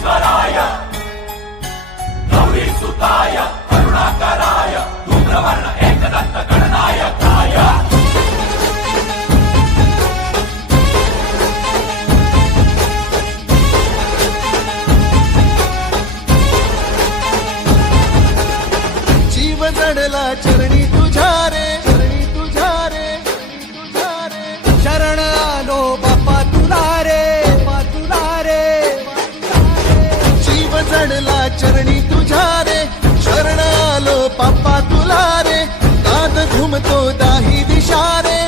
विघ्नेश्वराय गौरी सुताय करुणाकराय धूम्रवर्ण एकदंत गणनायकाय जीव जडला चरणी तुझ्या रे, चरणी तुझ्या रे, तुझ्या रे. शरण आलो बाप्पा तुला रे, बाप्पा तुला रे. जीव जडला चरणी तुझ्या रे, शरण आलो बाप्पा तुला रे. नाद घुमतो दाही दिशा रे.